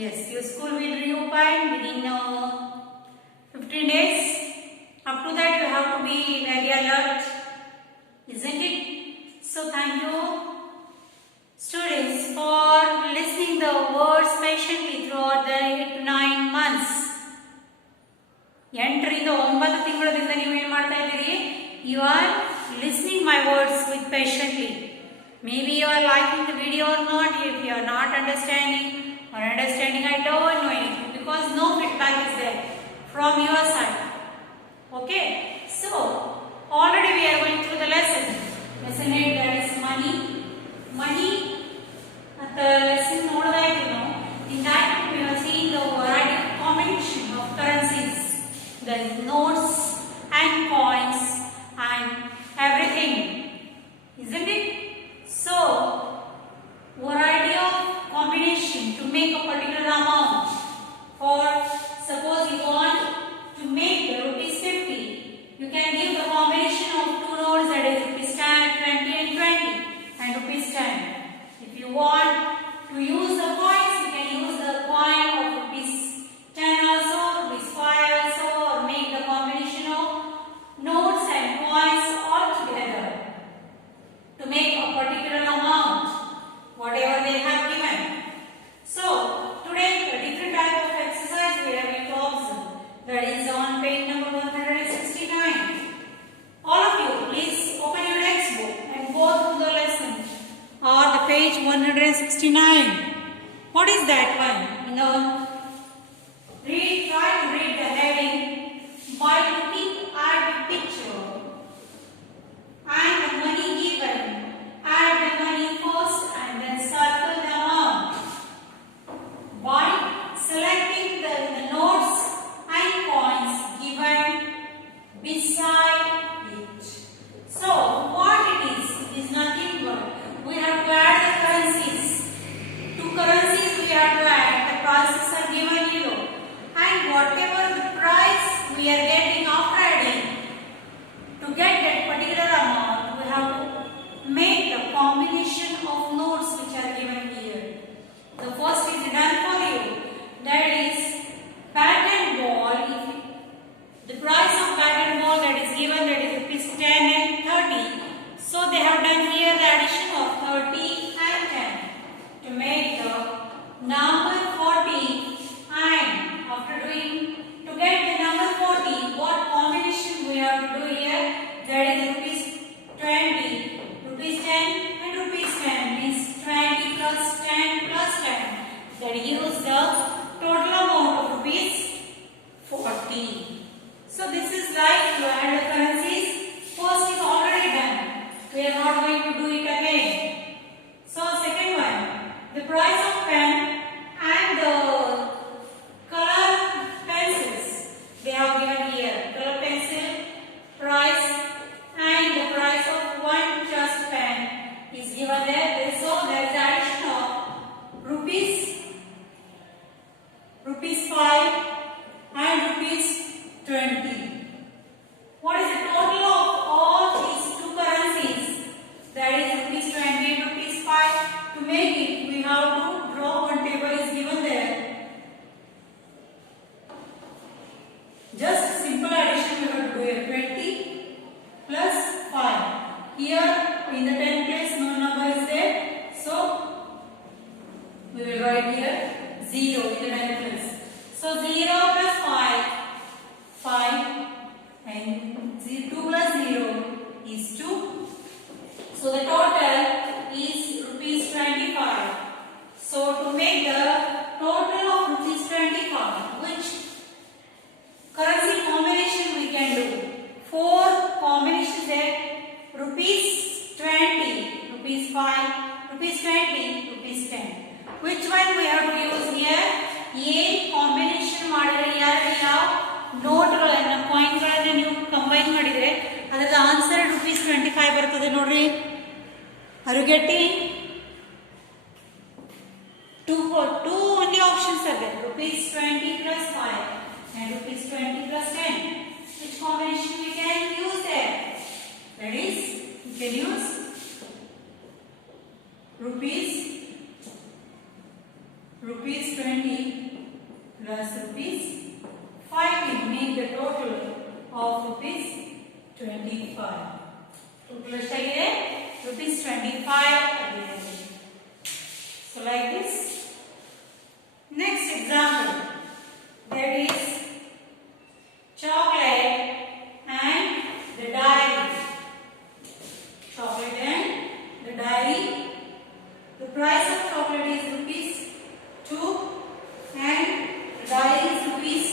Yes, your school will reopen within 15 days. Up to that you have to be very alert, isn't it? So thank you students for listening the words patiently throughout the 8 to 9 months. 8 ರಿಂದ 9 ತಿಂಗಳಿಂದ ನೀವು ಏನು ಮಾಡ್ತಾ ಇದ್ದೀರಿ? You are listening my words with patiently. Maybe you are liking the video or not. If you are not understanding or understanding, I don't know anything because no feedback is there from your side. Okay, so already we are going through the lesson. Lesson 8, that is money. Money at the lesson ನೋಡೋದಾಯ್ತು ನಾವು. In that we are seeing the variety of combination of currencies, the notes and coins and everything, isn't it? So variety of combination to make a particular amount. For suppose you want to make the rupees 50, you can give the combination of two notes, that is rupees 10, 20 and 20 and rupees 10. If you want to use the coins, you can use the coin of rupees 10 also, rupees 5 also, or make the combination of notes and coins all together to make a particular amount, whatever they have given. So today a different type of exercise we are going to observe, that is on page number 169. All of you please open your textbook and go through the lesson or the page 169. What is that one? Try to read the heading by looking at the picture and the money given. Add the money first and then circle the amount by selecting the notes and coins given beside it. So what it is nothing but we have to add the currencies. Two currencies we have to add. The prices are given below, and whatever the price we are getting after adding, to get that particular amount we have to make the combination of notes which are given here. The first is done for you, that is bat and ball. If the price of bat and ball that is given, that is rupees 10 and 30. So they have done here the addition of 30 and 10 to make the number 40, and after doing to get the number 40, what combination we have to do here? That is rupees 20, rupees 10 and rupees 10, means 20 plus 10 plus 10. That gives the total amount of rupees 40. So this is like to add the currencies. First is already done. We are not going to do it again. So second one, the price of pen and the color pencils they have given here. Color pencil price and the price of one just pen is given there. So there is addition of rupees 5 and rupees 20. What is the total of all these two currencies? That is rupees 20 and rupees 5. To make it, we have to draw one table is given there. Just simple addition we have to do here. 20 plus 5. Here in the 10 place no number is there. So we will write here 0 in the 10 place. So 0 plus 5 and 2 plus 0 is 2. So the total is rupees 25. So to make the total of rupees 25, which currency combination we can do? 4 combinations there. Rupees 20, rupees 5, rupees 20, rupees 10. Which one we have to use here? A combination ಮಾಡಿದ್ರೆ ಯಾರು ಯಾವ ನೋಟ್ಗಳನ್ನು ಕಾಯಿನ್ಗಳನ್ನು ನೀವು combine ಮಾಡಿದರೆ ಅದರ answer rupees 25 ಬರ್ತದೆ ನೋಡ್ರಿ. Are you getting? Two only options are there. Rupees 20 plus 5 and rupees 20 plus 10. Which combination we can use there? That is, you can use rupees 20 plus rupees 5 will make the total of rupees 25. Total ಎಷ್ಟಾಗಿದೆ rupees 25 ಆಗಿದೆ. So like this. Next example, that is chocolate and the dairy. Chocolate and the dairy. The price of chocolate is rupees 2 and the dairy is rupees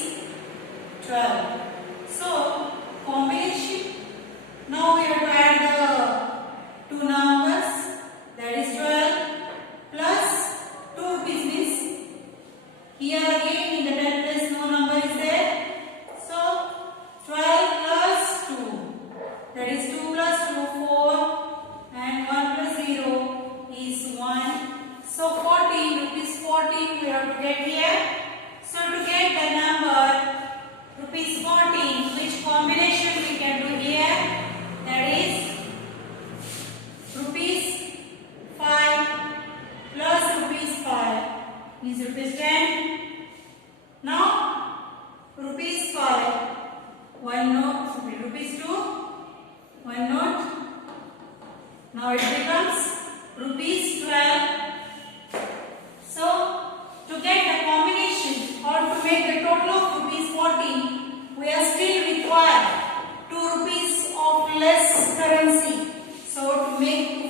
12. So combination. Now we have to add the two numbers, that is 12 plus 2 rupees means here again in the 10 place no number is there. So 12 plus 2, that is 2 plus 2 4 and 1 plus 0 is 1. So 14 rupees 14 we have to get here. So to get the number rupees 14, which combination we can do here? That is rupees 5 plus rupees 5 is rupees 10. Now rupees 5, one note, rupees 2, one note. Now it becomes rupees 12. So to get the combination or to make the total of rupees 14, we are still required 2 rupees of less currency. So to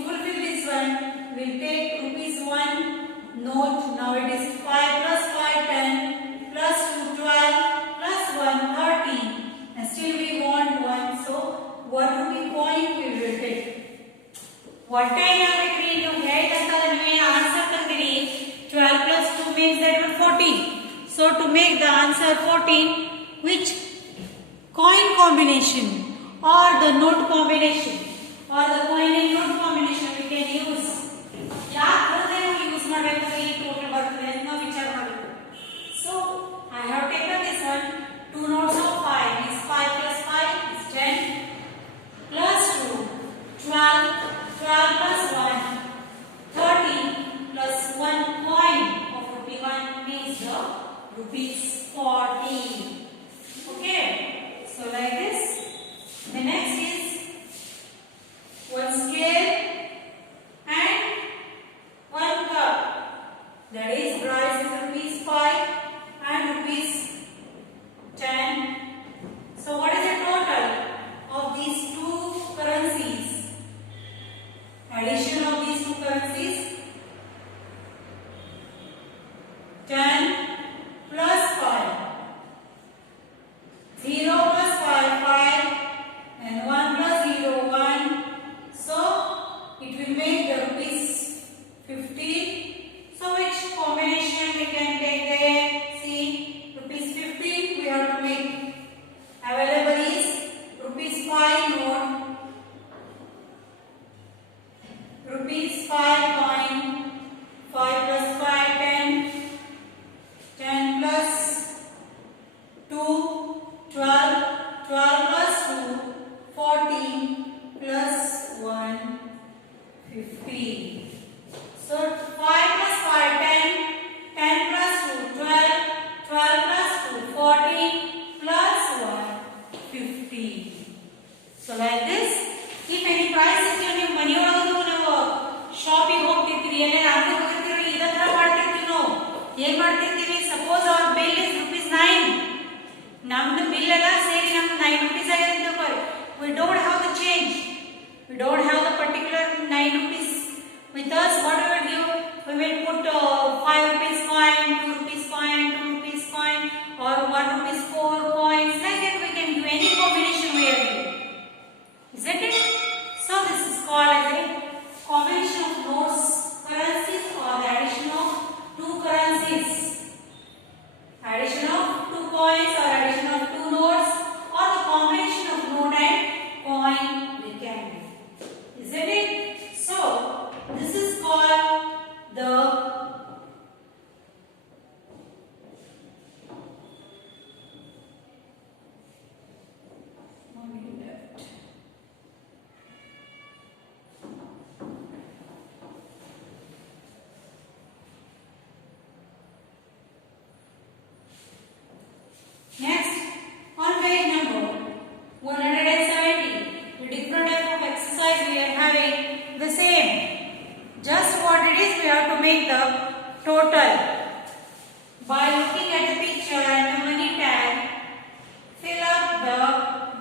fulfill this one, we will take rupees 1 note. Now it is 5 plus 5 10 plus 2 12 plus 1 13 and still we want 1. So 1 rupee coin we will take. What time are we going to get? The answer ಕಂಡಿರಿ. 12 plus 2 makes that 14. So to make the answer 14, which coin combination or the note combination or the coin and note combination we can use? ಯಾಕೆ use ಮಾಡಬೇಕು ಈ total ಬರ್ತದೆ ಅಂತ ನಾವು ವಿಚಾರ ಮಾಡಬೇಕು. So I have taken this one. 2 notes of 5 is 5 plus 5 is 10 plus 2 12 12 plus 1 13 plus 1 coin of rupee 1 means the rupees 14. Okay, so like this. The next is one scale and one cup. That is price is rupees 5 and rupees 10. So what is the total of these two currencies? Addition of these two currencies, 10 plus 5, 0 plus 5 5 and 1 plus 0 1. So it will make the rupees 50. So which combination we can take there? See, rupees 50 we have to make available is rupees 5 note, rupees 5 coin, 5 plus 5 10, 10 plus 2 12, 12 plus 2 14 plus 1 15. So 5 plus 5 10, 10 plus 2 12, 12 plus 2 14 plus 1 15. So like this, if any price is given money ಒಳಗೂ ನಾವು shopping ಹೋಗ್ತಿರ್ತೀವಿ, ಎಲ್ಲ ಅಂಗಡಿ ಹೋಗ್ತಿರ್ತೀವಿ, ಇದೇ ತರ ಮಾಡ್ತಿರ್ತೀವಿ. ನಾವು ಏನ್ ಮಾಡ್ತಿರ್ತೀವಿ? Suppose our bill is rupees 9, ನಮ್ದು ಬಿಲ್ ಎಲ್ಲ ಸೇರಿ ನಮ್ದು 9 rupees ಆಗಿದೆ ಅಂತ ತಿಳ್ಕೊಳ್ಳಿ. We don't have the change. We don't have the particular 9 rupees with us. What we will do? We will put 5 rupees coin, 2 rupees coin, 2 rupees coin, or 1 rupees 4 coins. Like that we can do any combination we are doing. Isn't it? So this is called as a combination of notes, currencies, or the addition of two currencies. Addition of two coins or addition of two notes or the combination of note and coin we can do. Isn't it? So total. By looking at the picture and the money tag, fill up the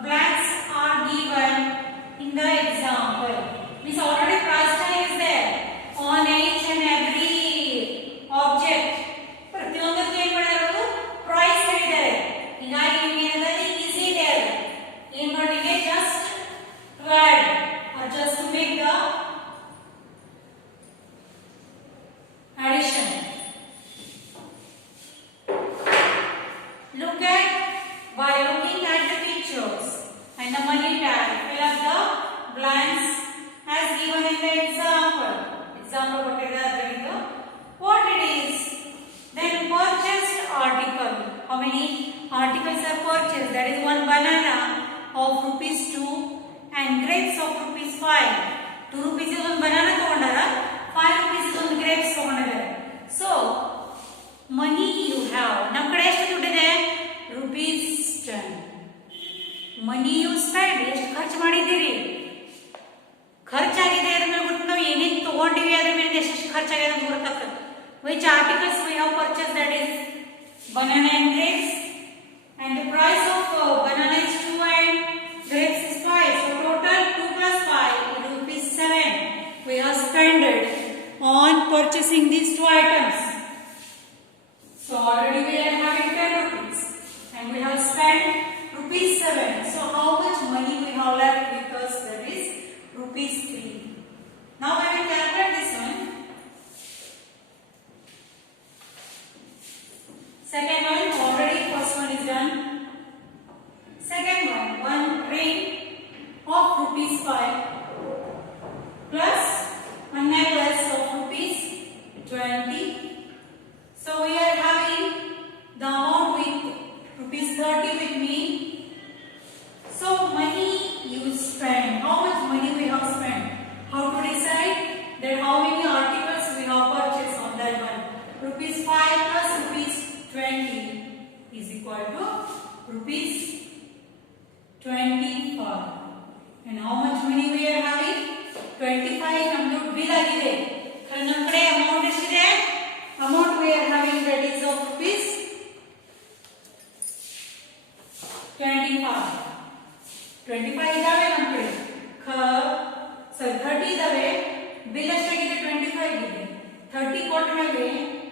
blanks are given in the example. Means already price tag is there on each and every object. ಪ್ರತಿಯೊಂದಕ್ಕೆ ಏನು ಮಾಡಿರೋದು price ಹೇಳಿದ್ದಾರೆ. ಹೀಗಾಗಿ ನಿಮಗೆ ಏನಂದ್ರೆ easy ಇದೆ. ಏನು ಮಾಡಿಗೆ just to add or just to make the addition. Look at by looking at the pictures and the money tag, fill up the blanks as given in the example. Example what it is. Then purchased article. How many articles are purchased? That is one banana of rupees 2 and grapes of rupees 5. 2 rupees is one banana ತಗೊಂಡಾರ, 5 rupees is one grapes ತಗೊಂಡಿದ್ದಾರೆ. So money you have. ನಮ್ಮ ಕಡೆ ಎಷ್ಟು ದುಡ್ಡಿದೆ? rupees 10. Money you spend. ಎಷ್ಟು ಖರ್ಚು ಮಾಡಿದ್ದೀರಿ? ಖರ್ಚಾಗಿದೆ ಅದರ ಮೇಲೆ ಗೊತ್ತು ನಾವು ಏನೇನು ತಗೊಂಡಿವಿ ಅದರ ಮೇಲೆ ಎಷ್ಟು ಖರ್ಚಾಗಿದೆ ಅಂತ ಗೊತ್ತಾಗ್ತದೆ. Which articles we have purchased? That is banana and grapes, and the price of banana is 2 and grapes is 5. So total 2 plus 5 is rupees 7. We have spent on purchasing these two items. So already we are having 10 rupees and we have spent rupees 7. So how much money we have left with us? That is rupees 3. Now I will calculate this one. Second one, already first one is done. Second one, one ring of rupees 5 plus a necklace of rupees 20. So we are having the amount with rupees 30 with me. So money you spend. How much money we have spent? How to decide that how many articles we have purchased on that one? Rupees 5 plus rupees 20 is equal to rupees 25. And how much money we are having? 25 ನಮ್ಮದು bill ಆಗಿದೆ. ನಮ್ಮ ಕಡೆ amount ಎಷ್ಟಿದೆ? Amount we are having that is of rupees 25. 25 ಇದಾವೆ ನಮ್ಮ ಕಡೆ. 30 ಇದಾವೆ. Bill ಎಷ್ಟಾಗಿದೆ? 25 ಇದೆ. 30 ಕೊಟ್ಟ ಮೇಲೆ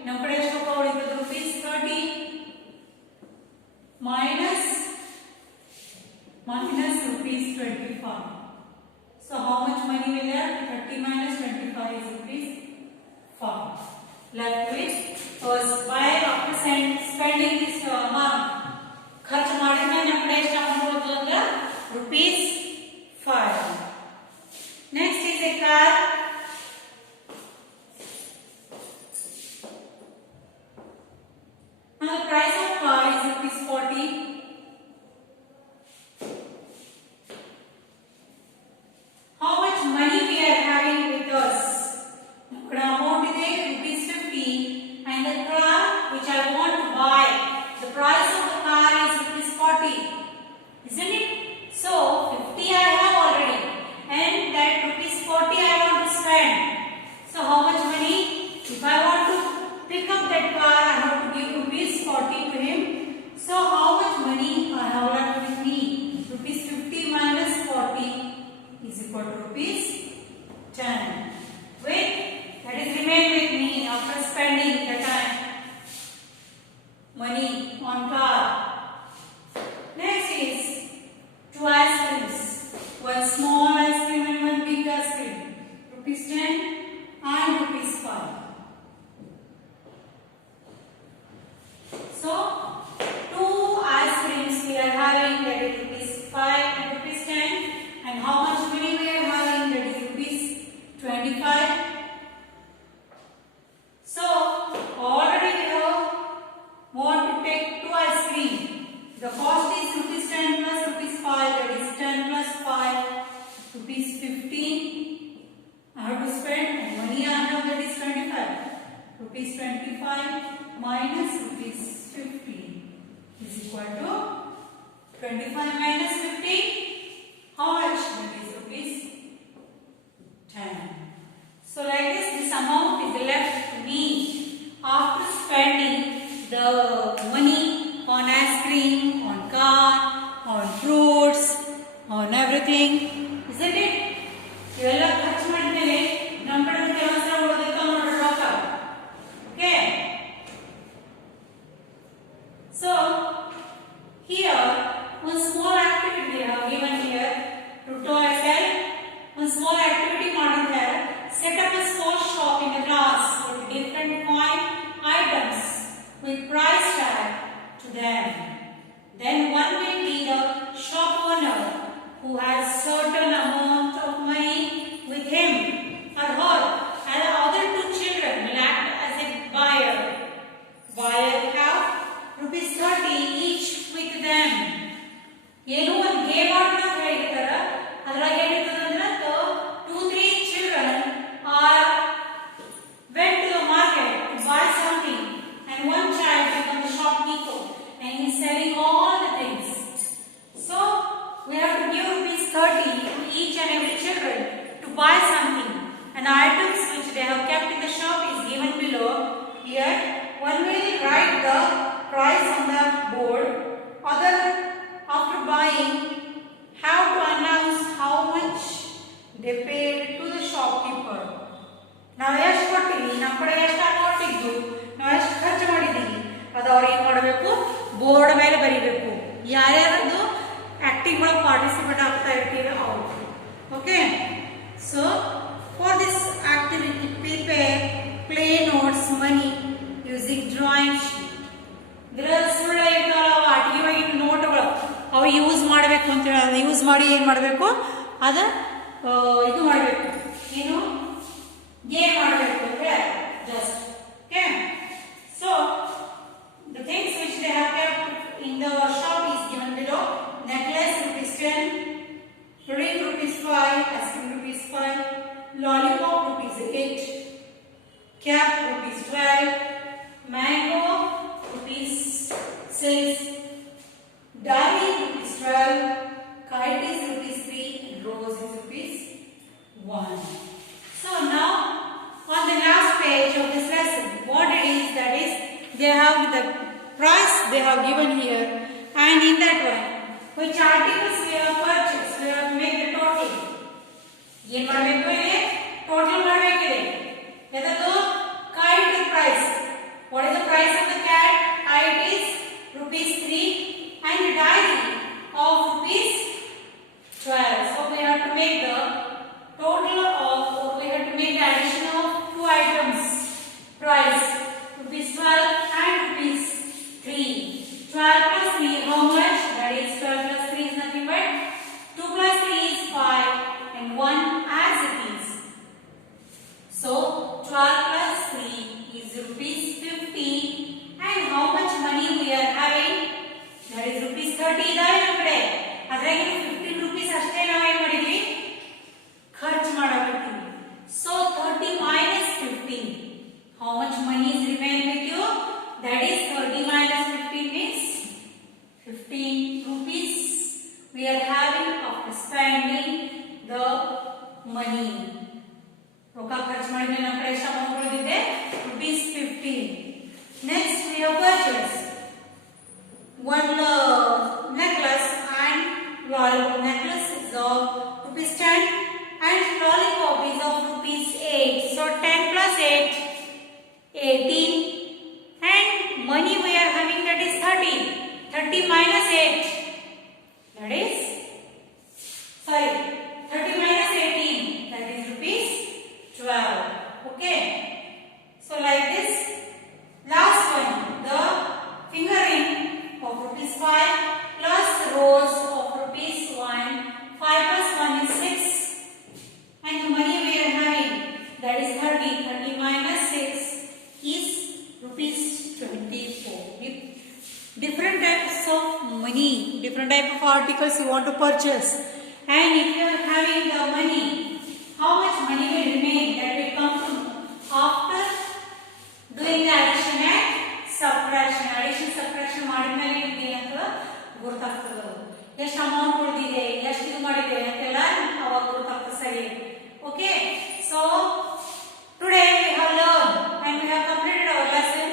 ನಮ್ಮ ಕಡೆ ಎಷ್ಟು ಉಳಿತದೆ? rupees 30 minus rupees 25. So how much money will left? 30 minus 25 is rupees 5. Left with was by after spending this amount. ಖರ್ಚು ಮಾಡಿದ ಮೇಲೆ ನಮ್ಮ ಕಡೆ ಎಷ್ಟು ಅಮೌಂಟ್ ಉಳಿತು ಅಂದ್ರೆ rupees 5. Next is a car. Now the price of car is rupees 40. How much money we are having with us? The amount is rupees 50 and the car which I want to buy, the price of the car is rupees 40. Isn't it? So 50 I have already and that rupees 40 I want to spend. So how much money? If I want to pick up that car I have to give rupees 40 to him. So how much money I have left with me? Rupees 50 minus 40 is equal to rupees 10. Wait, that is remain with me after spending the time money on car. Next is 2 ice creams. One small ice cream and one big ice cream. Rupees 10 and rupees 5. So 2 ice creams we are having, that is rupees 5 and rupees 10. And how much money we are having? That is rupees 25. So already we have want to take 2 ice cream. The cost is rupees 10 plus rupees 5. That is 10 plus 5 rupees 15. I have to spend and money I have, that is 25. Rupees 25 minus rupees 15 is equal to 25 minus 15. How much? That is rupees 10. So like this amount is left to me after spending the money on ice cream, on car, on fruits, on everything, isn't it? ಇವೆಲ್ಲ ಖರ್ಚು ಮಾಡಿದ್ಮೇಲೆ ನಮ್ಮ ಕಡೆ ಕೆಲಸ ಉಳಿದಿರ್ತಾವ ನೋಡ್ರಿ ರೊಕ್ಕ. Okay. So here one small activity they have given here to do yourself. One small activity model here. Set up a small shop in a class with different coin items with price tag to them. Then one will be the shop owner who has certain amount of money with him or her, and the other two children will act as a buyer. Buyer have rupees 30 each with them. ಏನು ಒಂದು game ಆಡ್ತಾ ಅಂತ ಹೇಳಿರ್ತಾರ, ಅದ್ರಾಗ ಏನಿರ್ತದಂದ್ರೆ 2-3 children are went to the market to buy something, and one child become the shopkeeper and he is selling all the things. So we have to give rupees 30 to each and every children to buy something, and the items which they have kept in the shop is given below. Here one will write the price on the board. Other after buying have to announce how much they paid to the shopkeeper. ನಾವು ಎಷ್ಟು ಕೊಟ್ಟಿವಿ, ನಮ್ಮ ಕಡೆ ಎಷ್ಟು amount ಇದ್ದು ನಾವು ಎಷ್ಟು ಖರ್ಚು ಮಾಡಿದ್ದೀವಿ ಅದು ಅವ್ರು ಏನು ಮಾಡಬೇಕು, ಬೋರ್ಡ್ ಮೇಲೆ ಬರೀಬೇಕು. ಯಾರ್ಯಾರದ್ದು ಆಕ್ಟಿಂಗ್ ಒಳಗೆ ಪಾರ್ಟಿಸಿಪೇಟ್ ಆಗ್ತಾ ಇರ್ತೀವಿ ಅವರು. Okay. So for this activity prepare play notes money using drawing sheet. ಇದರ ಸುಳ್ಳು ಇರ್ತಾವ ಆಟಿಗೆ ನೋಟ್ಗಳು ಅವು ಯೂಸ್ ಮಾಡಬೇಕು ಅಂತೇಳಿ ಅದನ್ನ ಯೂಸ್ ಮಾಡಿ ಏನು ಮಾಡಬೇಕು, ಅದ ಇದು ಮಾಡಬೇಕು, ಏನು ಗೇಮ್ ಮಾಡಬೇಕು ಅಂತ ಹೇಳಿ just. Okay. So the things which they have kept in the shop is given below. necklace rupees 10, ring rupees 5, ice cream rupees 5, lollipop rupees 8, cap rupees 12, mango rupees 6, dairy rupees 12, kite is rupees 3, and rose is rupees 1. So now on the last page of this lesson, what it is, that is they have the price they have given here, and in that one which articles we have purchased, we have to make the total. ಏನು ಮಾಡಬೇಕು, ಇಲ್ಲಿ total ಮಾಡಬೇಕಿದೆ. ಎದದು kite price. What is the price of the cat? Kite is rupees 3 and diary of rupees 12. So we have to make the total of, or we have to make the addition of two items. Price rupees 12 and rupees 3. 12 plus 3, how much? That is 12 plus 3 is nothing but 2 plus 3 is 5 and 1 as it is. So 12 plus 3 is rupees 50, and how much money we are having? That is rupees 30 ಇದಾವೆ ನಮ್ಮ ಕಡೆ. ಅದ್ರಾಗ 15 rupees ಅಷ್ಟೇ ನಾವು ಏನು ಮಾಡಿದ್ವಿ, ಖರ್ಚು ಮಾಡಾಕತ್ತೀವಿ. So 30 minus 15. How much money is remain with you? That is 30 minus 15 means 15 rupees we are having after spending the money. ರೊಕ್ಕ ಖರ್ಚು ಮಾಡಿದ್ರೆ ನಮ್ಮ ಕಡೆ ಎಷ್ಟು ಅಮೌಂಟ್ ಉಳಿದಿದೆ, rupees 15. Next we have purchased one necklace and lollipop. Necklace is of rupees 10 and lollipop is of rupees 8. So 10 plus 8, 18, and money we are having, that is 30. 30 minus 8, that is, sorry, 30 minus 18, that is rupees 12. Okay. So like this, last one, the finger ring of rupees 5 plus rose of rupees 1. 5 plus 1 is 6, and the money we are having, that is 30. 30 minus 6 is rupees 24. Different types of money, different type of articles you want to purchase, and if you are having the money, how much money will remain, that will come to after doing the addition and subtraction. Addition subtraction ಮಾಡಿದ್ಮೇಲೆ ನಿಮಗೆ ಅಂತ ಗೊತ್ತಾಗ್ತದೆ ಎಷ್ಟು amount ಉಳಿದಿದೆ, ಎಷ್ಟು ಇದು ಮಾಡಿದೆ ಅಂತೆಲ್ಲ ಅವಾಗ ಗೊತ್ತಾಗ್ತದೆ ಸರಿ. Okay, so today we have learned and we have completed our lesson.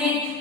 unit.